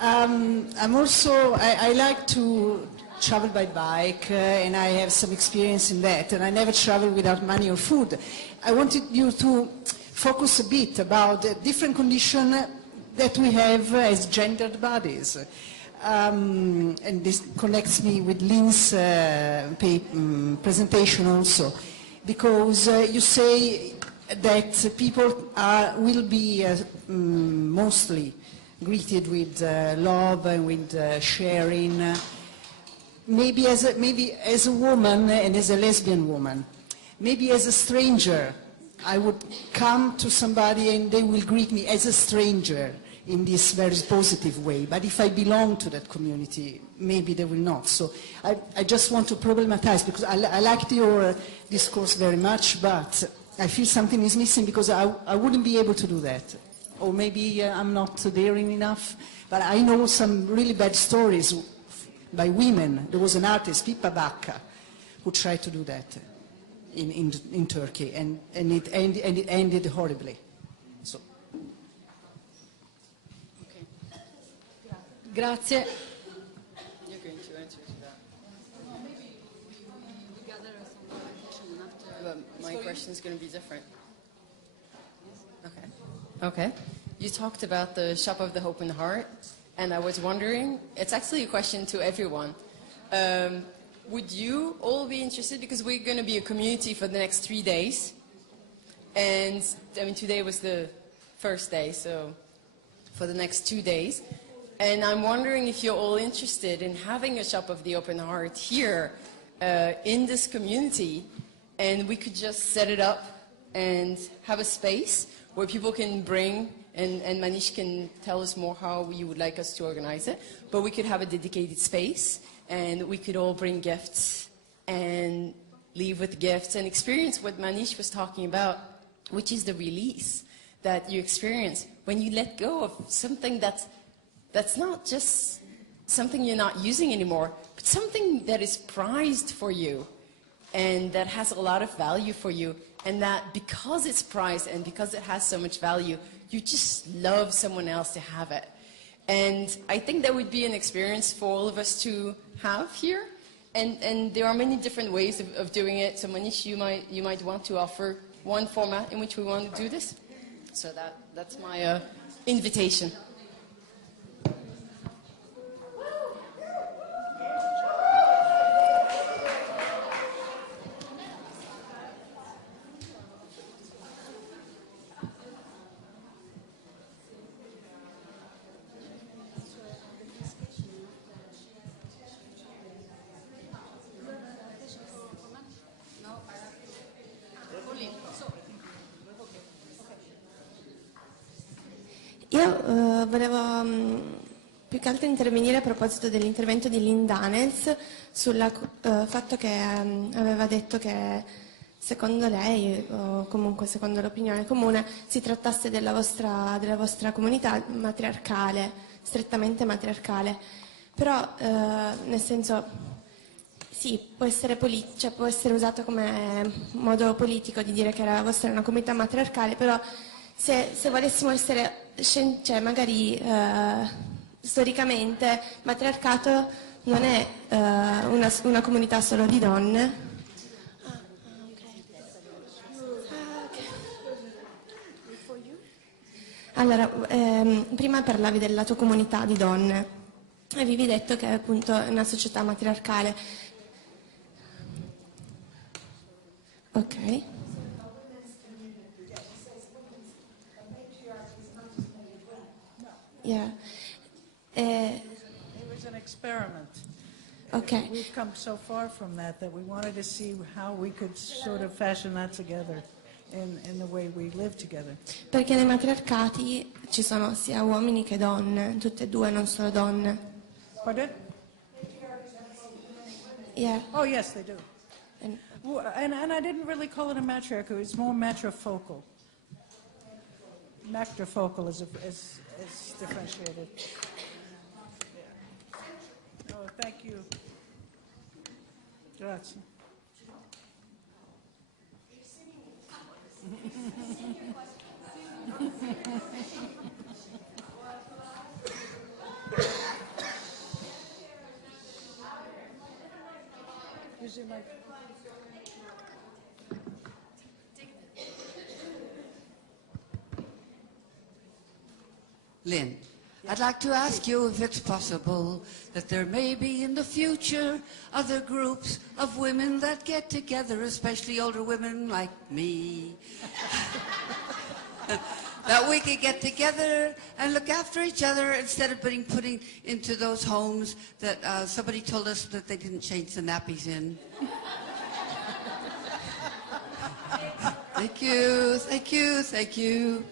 I like to travel by bike, and I have some experience in that, and I never travel without money or food. I wanted you to focus a bit about the different conditions that we have as gendered bodies. And this connects me with Lynn's presentation also, because you say that people will be mostly greeted with love and with sharing, maybe as a woman and as a lesbian woman. Maybe as a stranger, I would come to somebody and they will greet me as a stranger in this very positive way. But if I belong to that community, maybe they will not. So I just want to problematize, because I liked your discourse very much, but I feel something is missing, because I wouldn't be able to do that. Or maybe I'm not daring enough, but I know some really bad stories by women. There was an artist, Pippa Bacca, who tried to do that in Turkey, and it ended horribly. So. Okay. Grazie. You're going to answer to that. Well, maybe we gather some question after. My question is going to be different. Okay. You talked about the Shop of the Hope and Heart, and I was wondering, it's actually a question to everyone. Would you all be interested, because we're going to be a community for the next 3 days, and I mean today was the first day, so for the next 2 days, and I'm wondering if you're all interested in having a Shop of the Open Heart here in this community, and we could just set it up and have a space where people can bring, and Manish can tell us more how you would like us to organize it, but we could have a dedicated space, and we could all bring gifts and leave with gifts and experience what Manish was talking about, which is the release that you experience when you let go of something that's not just something you're not using anymore, but something that is prized for you and that has a lot of value for you, and that because it's prized and because it has so much value, you just love someone else to have it. And I think that would be an experience for all of us to have here. And there are many different ways of doing it. So Manish, you might want to offer one format in which we want to do this. So that's my invitation. Io volevo più che altro intervenire a proposito dell'intervento di Lynn Daniels sul fatto che aveva detto che secondo lei, o comunque secondo l'opinione comune, si trattasse della vostra comunità matriarcale, strettamente matriarcale. Però, nel senso, sì, può essere usato come modo politico di dire che la vostra è una comunità matriarcale, però se volessimo essere, magari storicamente, matriarcato non è una comunità solo di donne. Allora, prima parlavi della tua comunità di donne, avevi detto che appunto è una società matriarcale. Ok. Yeah. It was an experiment. Okay. We've come so far from that we wanted to see how we could sort of fashion that together in the way we live together. Perché nei matriarcati ci sono sia uomini che donne, tutte e due, non solo donne. Pardon? Yeah. Oh yes, they do. And I didn't really call it a matriarchy. It's more matrifocal. Matrifocal is differentiated. Yeah. Oh, thank you. Grazie. your mic. Lynn, I'd like to ask you if it's possible that there may be in the future other groups of women that get together, especially older women like me, that we could get together and look after each other instead of being putting into those homes that somebody told us that they didn't change the nappies in. Thank you, thank you, thank you.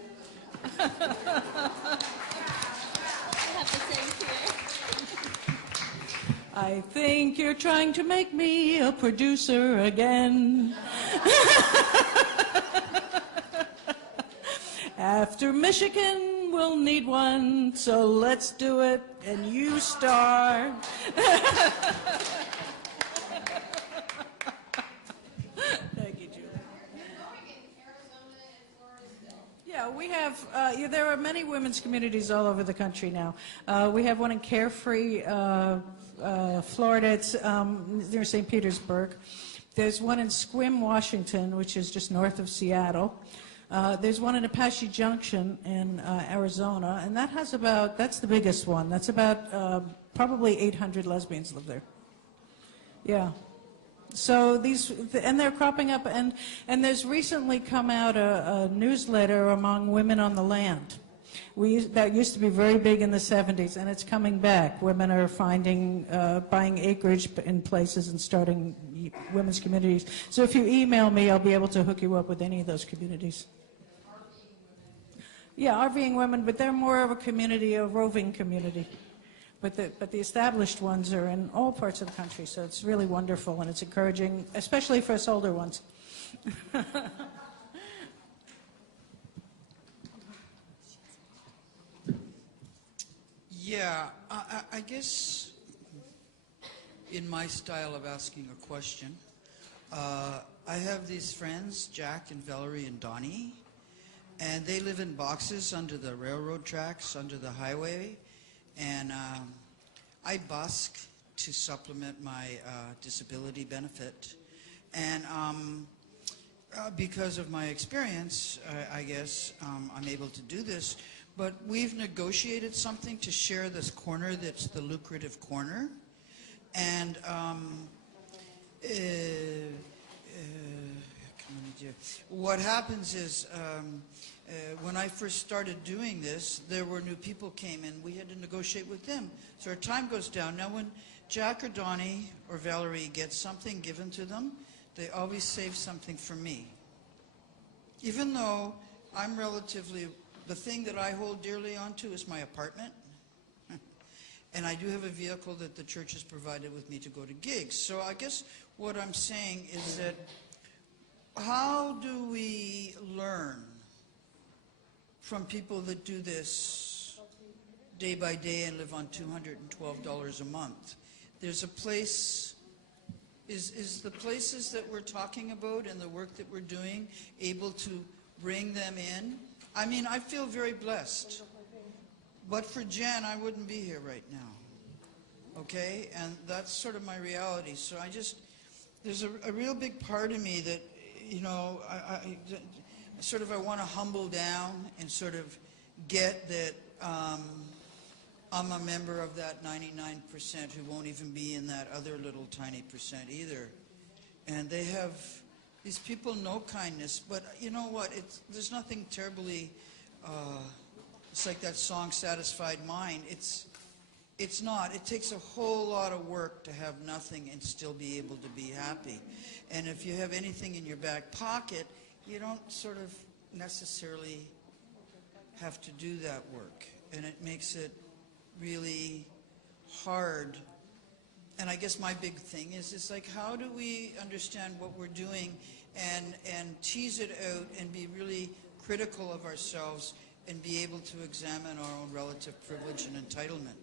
I think you're trying to make me a producer again. After Michigan, we'll need one, so let's do it, and you star. Thank you, Julie. Yeah, we have, there are many women's communities all over the country now. We have one in Carefree, Florida. It's near St. Petersburg. There's one in Sequim, Washington, which is just north of Seattle. There's one in Apache Junction in Arizona, and that has about, that's the biggest one. That's about probably 800 lesbians live there. Yeah. So these, and they're cropping up, and there's recently come out a newsletter among women on the land. That used to be very big in the 70s, and it's coming back. Women are finding, buying acreage in places and starting women's communities. So if you email me, I'll be able to hook you up with any of those communities. Yeah, RVing women, but they're more of a community, a roving community. But the established ones are in all parts of the country, so it's really wonderful, and it's encouraging, especially for us older ones. Yeah, I guess in my style of asking a question, I have these friends, Jack and Valerie and Donnie, and they live in boxes under the railroad tracks, under the highway, and I busk to supplement my disability benefit. And because of my experience, I guess I'm able to do this. But we've negotiated something to share this corner that's the lucrative corner. And what happens is when I first started doing this, there were new people came in. We had to negotiate with them. So our time goes down. Now when Jack or Donnie or Valerie get something given to them, they always save something for me. Even though I'm relatively, the thing that I hold dearly onto is my apartment. And I do have a vehicle that the church has provided with me to go to gigs. So I guess what I'm saying is that how do we learn from people that do this day by day and live on $212 a month? There's a place, is the places that we're talking about and the work that we're doing able to bring them in? I mean, I feel very blessed. But for Jen, I wouldn't be here right now. Okay? And that's sort of my reality. So I just, there's a real big part of me that, you know, I want to humble down and sort of get that I'm a member of that 99% who won't even be in that other little tiny percent either. And they have, these people know kindness, but you know what, there's nothing terribly, it's like that song, Satisfied Mind. It's not. It takes a whole lot of work to have nothing and still be able to be happy. And if you have anything in your back pocket, you don't sort of necessarily have to do that work. And it makes it really hard. And I guess my big thing is, it's like, how do we understand what we're doing and tease it out and be really critical of ourselves and be able to examine our own relative privilege and entitlement?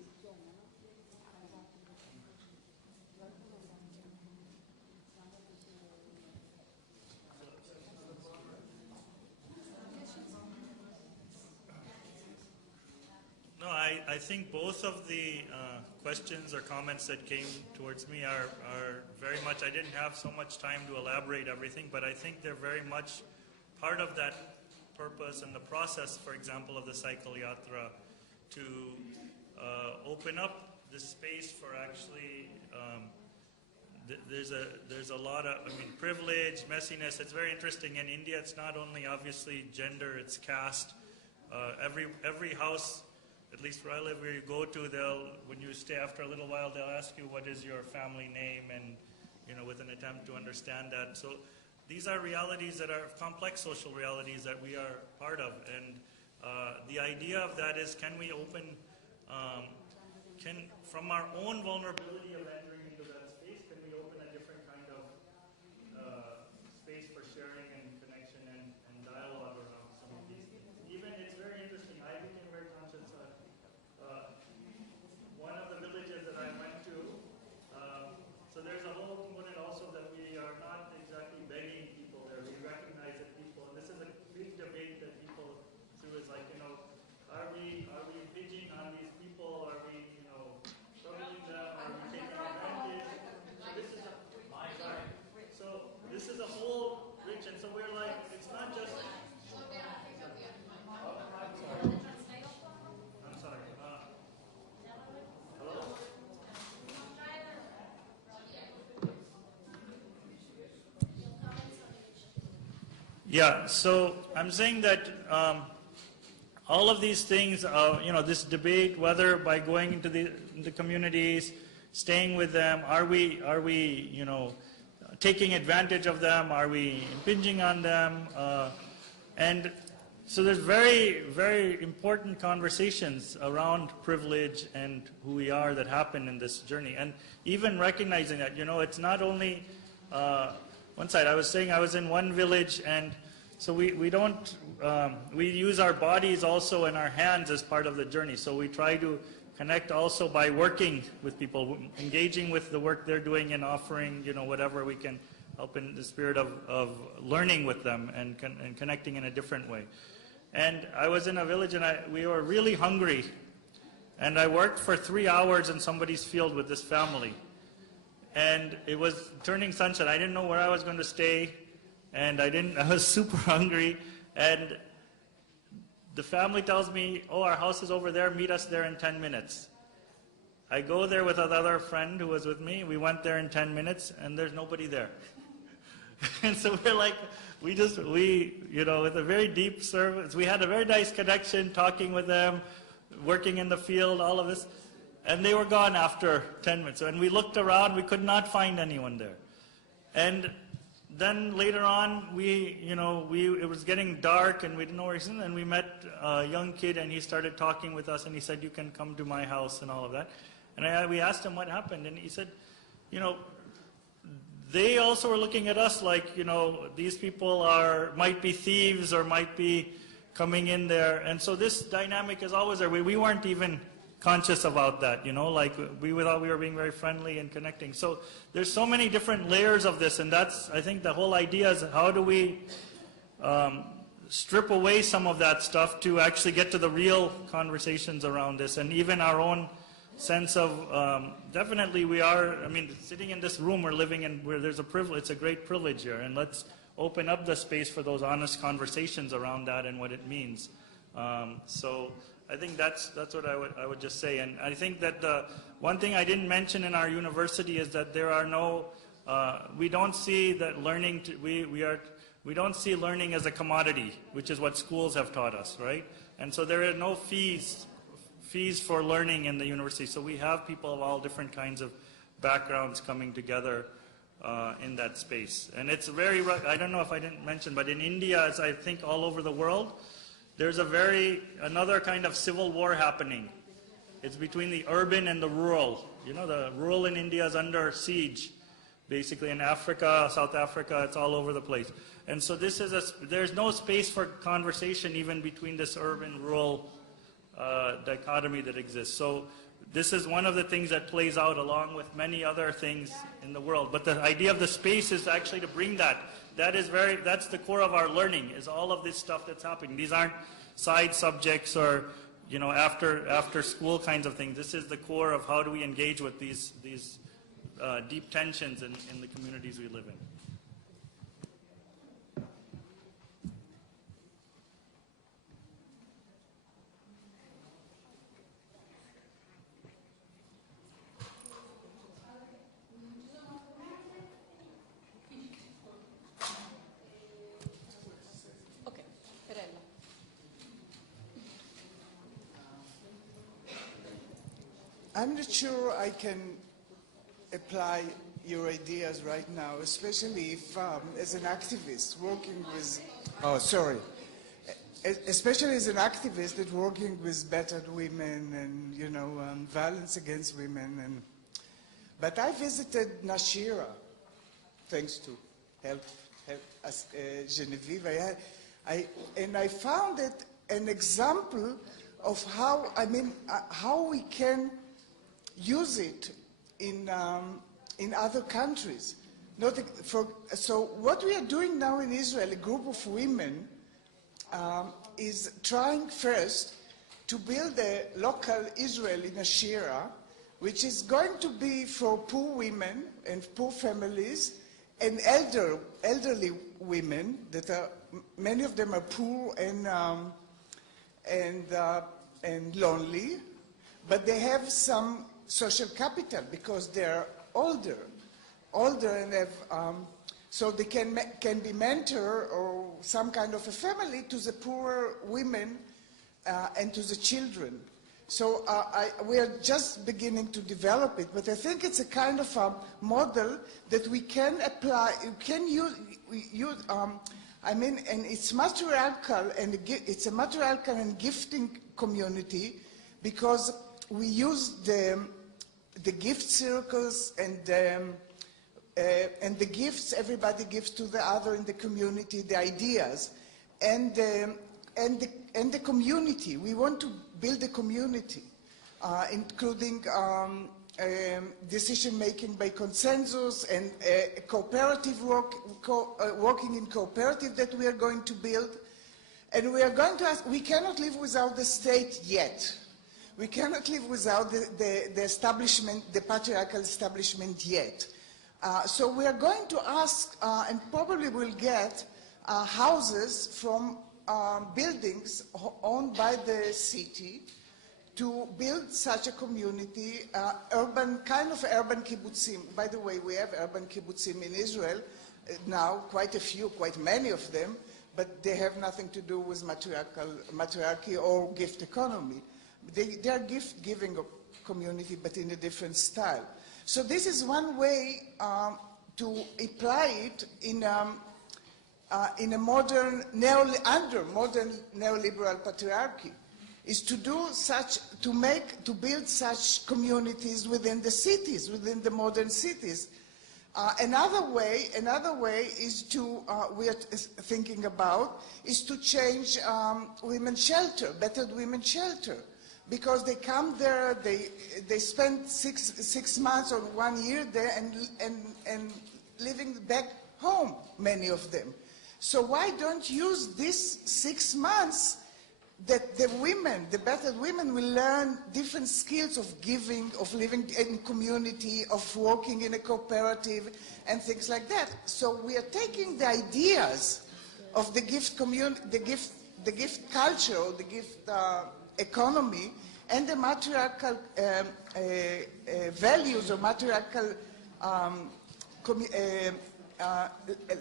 No, I think both of the questions or comments that came towards me are very much, I didn't have so much time to elaborate everything, but I think they're very much part of that purpose and the process, for example, of the Cycle Yatra, to open up the space for actually, there's a lot of, privilege, messiness. It's very interesting. In India, it's not only obviously gender, it's caste. Every house, at least where I live, where you go to, when you stay after a little while, they'll ask you what is your family name, and with an attempt to understand that. So these are realities that are complex social realities that we are part of, and the idea of that is, can we open, from our own vulnerability of entering into that space, can we open a different kind of space for sharing and connection and dialogue around some of these things. Even, it's very interesting, I became very conscious of one of the villages that I went to, so there's a whole component also that we are not exactly begging people there. We recognize that people, and this is a big debate that people do, is like, are we impinging on these people? Are we, troubling them? Are we taking advantage? So this is a whole rich, and so we're like, it's not just. I'm sorry. Hello? Yeah, so I'm saying that all of these things, this debate, whether by going into the communities, staying with them, are we taking advantage of them? Are we impinging on them? And so there's very, very important conversations around privilege and who we are that happen in this journey. And even recognizing that, it's not only one side. I was saying I was in one village, and so we don't, we use our bodies also and our hands as part of the journey. So we try to connect also by working with people, engaging with the work they're doing and offering, whatever we can help in the spirit of learning with them and connecting in a different way. And I was in a village, and we were really hungry. And I worked for 3 hours in somebody's field with this family. And it was turning sunset. I didn't know where I was going to stay. And I was super hungry. And the family tells me, oh, our house is over there, meet us there in 10 minutes. I go there with another friend who was with me. We went there in 10 minutes, and there's nobody there. And so we're like, with a very deep service, we had a very nice connection, talking with them, working in the field, all of this. And they were gone after 10 minutes. And we looked around, we could not find anyone there. And then later on, it was getting dark, and we didn't know where he was, and we met a young kid, and he started talking with us, and he said, you can come to my house and all of that. And we asked him what happened, and he said, they also were looking at us like, these people might be thieves or might be coming in there. And so this dynamic is always there. We weren't even conscious about that, like we thought we were being very friendly and connecting. So there's so many different layers of this, and that's, I think the whole idea is, how do we strip away some of that stuff to actually get to the real conversations around this, and even our own sense of, definitely we are, sitting in this room we're living in, where there's a privilege, it's a great privilege here, and let's open up the space for those honest conversations around that and what it means. So I think that's what I would just say. And I think that the one thing I didn't mention in our university is that there are no, we don't see that learning, we don't see learning as a commodity, which is what schools have taught us, right? And so there are no fees for learning in the university. So we have people of all different kinds of backgrounds coming together in that space. And it's very, I don't know if I didn't mention, but in India, as I think all over the world, there's another kind of civil war happening. It's between the urban and the rural. The rural in India is under siege, basically. In Africa, South Africa, it's all over the place. And so there's no space for conversation even between this urban-rural dichotomy that exists. So this is one of the things that plays out along with many other things in the world. But the idea of the space is actually to bring that. That's the core of our learning, is all of this stuff that's happening. These aren't side subjects or, after school kinds of things. This is the core of how do we engage with these deep tensions in the communities we live in. Okay, Perella. I'm not sure I can apply your ideas right now, especially if, as an activist working with, especially as an activist that working with battered women and, violence against women. But I visited Nashira, thanks to help us, Genevieve. And I found it an example of how we can use it in other countries. So what we are doing now in Israel, a group of women, is trying first to build a local Israel in Ashira, which is going to be for poor women and poor families and elderly women that are, many of them are poor and lonely, but they have some social capital because they're older and have, so they can be mentor or some kind of a family to the poorer women and to the children. So we are just beginning to develop it, but I think it's a kind of a model that we can apply, you can use and it's matriarchal, and it's a matriarchal and gifting community because we use the gift circles and the gifts everybody gives to the other in the community, the ideas, and the community. We want to build a community, including decision-making by consensus and cooperative working in cooperative that we are going to build. And we are going to ask, we cannot live without the state yet. We cannot live without the establishment, the patriarchal establishment yet. So we are going to ask, and probably will get, houses from buildings owned by the city to build such a community, kind of urban kibbutzim. By the way, we have urban kibbutzim in Israel now, quite many of them, but they have nothing to do with matriarchy or gift economy. They are gift-giving community, but in a different style. So this is one way to apply it in a modern neoliberal patriarchy, is to do such, to build such communities within the cities, within the modern cities. Another way is to, we are thinking about, is to change women's shelter, battered women's shelter. Because they come there, they spend six months or 1 year there and living back home, many of them. So why don't use this 6 months that the women, the battered women, will learn different skills of giving, of living in community, of working in a cooperative, and things like that. So we are taking the ideas of the gift community, the gift culture, or the gift economy, and the matriarchal values or matriarchal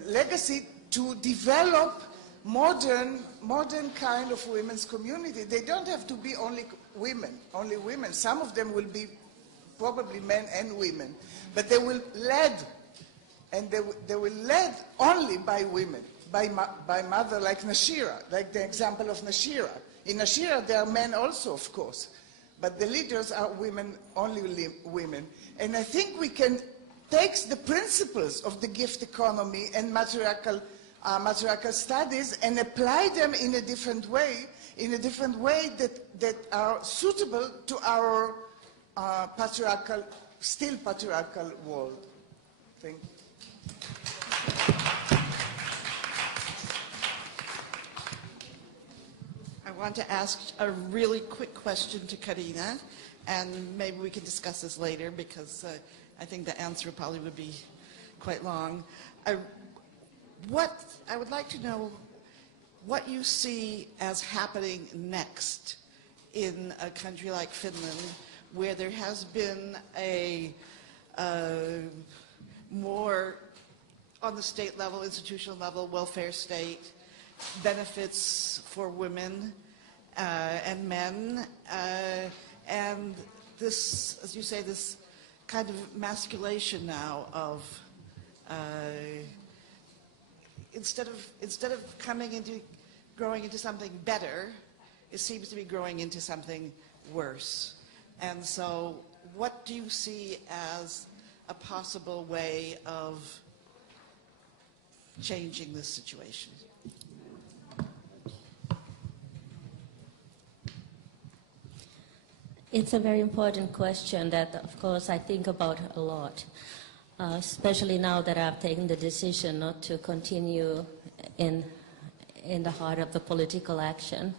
legacy to develop modern kind of women's community. They don't have to be only women. Some of them will be probably men and women, but they will lead, and they will lead only by women, by mother like Nashira, like the example of Nashira. In Nashira, there are men also, of course, but the leaders are women, only women. And I think we can take the principles of the gift economy and matriarchal studies and apply them in a different way that are suitable to our still patriarchal world. Thank you. I want to ask a really quick question to Karina, and maybe we can discuss this later because I think the answer probably would be quite long. I would like to know what you see as happening next in a country like Finland, where there has been a more on the state level, institutional level, welfare state, benefits for women and men, and this, as you say, this kind of masculation now of instead of growing into something better, it seems to be growing into something worse. And so what do you see as a possible way of changing this situation? It's a very important question that, of course, I think about a lot, especially now that I've taken the decision not to continue in the heart of the political action.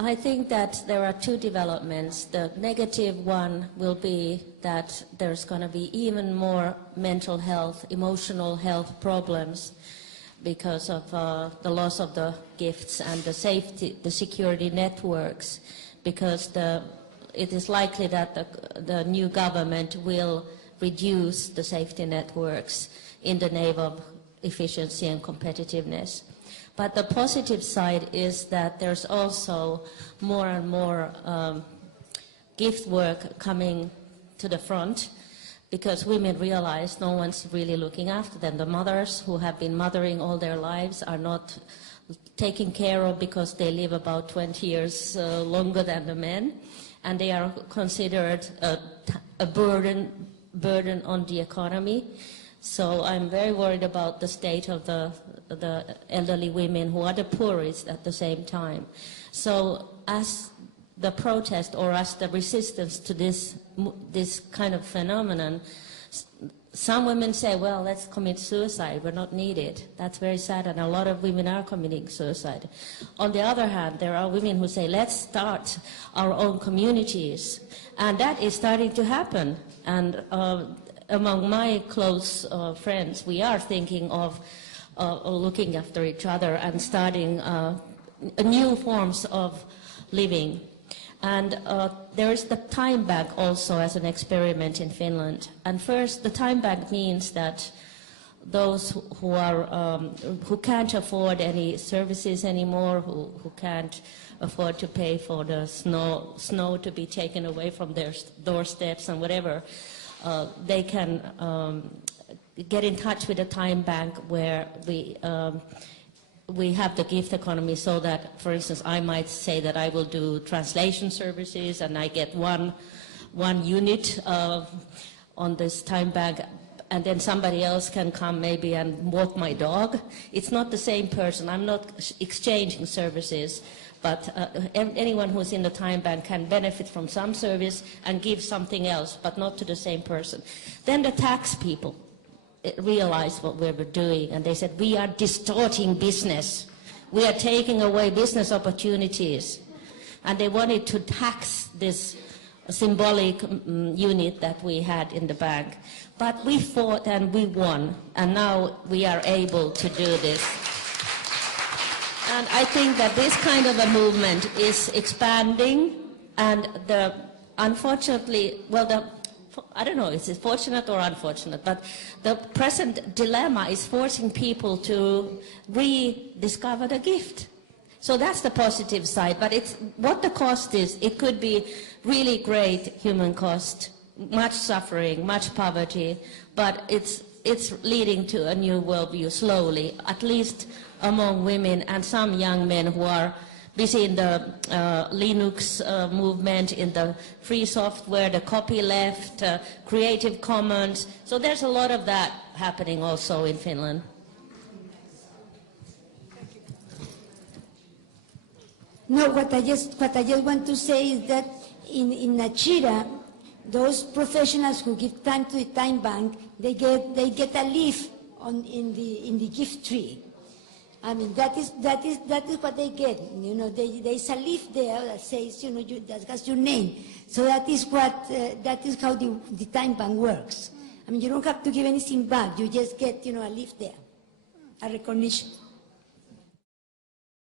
I think that there are two developments. The negative one will be that there's going to be even more mental health, emotional health problems because of the loss of the gifts and the safety, the security networks, because it is likely that the new government will reduce the safety networks in the name of efficiency and competitiveness. But the positive side is that there's also more and more gift work coming to the front because women realize no one's really looking after them. The mothers who have been mothering all their lives are not taken care of because they live about 20 years longer than the men, and they are considered a burden on the economy. So I'm very worried about the state of the elderly women who are the poorest at the same time. So as the protest or as the resistance to this kind of phenomenon, some women say, well, let's commit suicide, we're not needed. That's very sad, and a lot of women are committing suicide. On the other hand, there are women who say, let's start our own communities. And that is starting to happen. And among my close friends, we are thinking of looking after each other and starting new forms of living. And there is the time bank also as an experiment in Finland. And first, the time bank means that those who can't afford any services anymore, who can't afford to pay for the snow to be taken away from their doorsteps and whatever, they can get in touch with a time bank where we have the gift economy, so that, for instance, I might say that I will do translation services and I get one unit on this time bank, and then somebody else can come maybe and walk my dog. It's not the same person. I'm not exchanging services, but anyone who's in the time bank can benefit from some service and give something else, but not to the same person. Then the tax people realized what we were doing, and they said, we are distorting business. We are taking away business opportunities. And they wanted to tax this symbolic unit that we had in the bank. But we fought and we won, and now we are able to do this. And I think that this kind of a movement is expanding, and unfortunately, I don't know, is it fortunate or unfortunate, but the present dilemma is forcing people to rediscover the gift. So that's the positive side, but what the cost is, it could be really great human cost, much suffering, much poverty, but it's leading to a new worldview slowly, at least among women and some young men who are busy in the Linux movement, in the free software, the copyleft, Creative Commons. So there's a lot of that happening also in Finland. No, what I just want to say is that in Nachira, those professionals who give time to the time bank, they get a leaf in the gift tree. I mean, that is what they get. You know, there's a leaf there that says, you know, that has your name. So that is how the time bank works. I mean, you don't have to give anything back. You just get, you know, a leaf there, a recognition.